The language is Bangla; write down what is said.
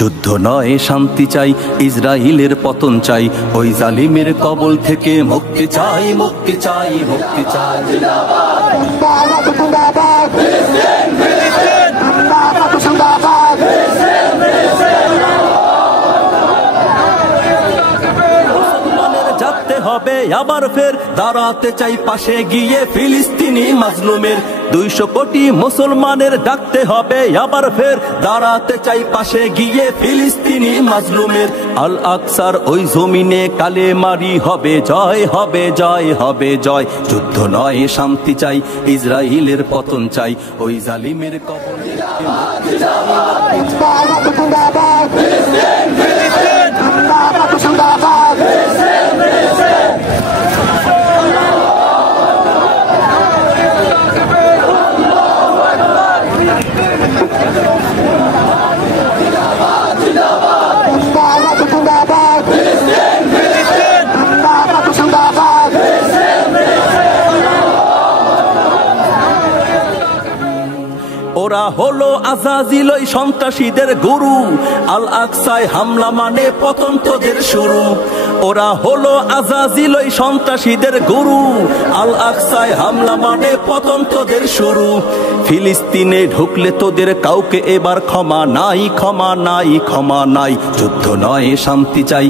যুদ্ধ নয় শান্তি চাই, ইসরাইলের পতন চাই, ওই জালিমের কবল থেকে মুক্তি চাই, মুক্তি চাই, মুক্তি চাই। জাগতে হবে আবার ফের, দাঁড়াতে চাই পাশে গিয়ে ফিলিস্তিনি মাজলুমের। 200 কোটি মুসলমানের ডাকতে হবে আবার ফের, দাঁড়াতে চাই পাশে গিয়ে ফিলিস্তিনি মাজলুমের। আল আকসার ওই জমিনে কালেমারি হবে জয়, হবে জয়, হবে জয়। যুদ্ধ নয় শান্তি চাই, ইসরাইলের পতন চাই, ওই জালিমের কবল ওরা হলো আজাজিল ওই সন্ত্রাসীদের গুরু, আল আকসায় হামলা মানে পতন তোদের শুরু। ওরা হলো আজাজিল ওই সন্ত্রাসীদের গুরু, আল আকসায় হামলা মানে পতন তোদের শুরু। ফিলিস্তিনে ঢুকলে তোদের কাউকে এবার ক্ষমা নাই, ক্ষমা নাই, ক্ষমা নাই। যুদ্ধ নয় শান্তি চাই।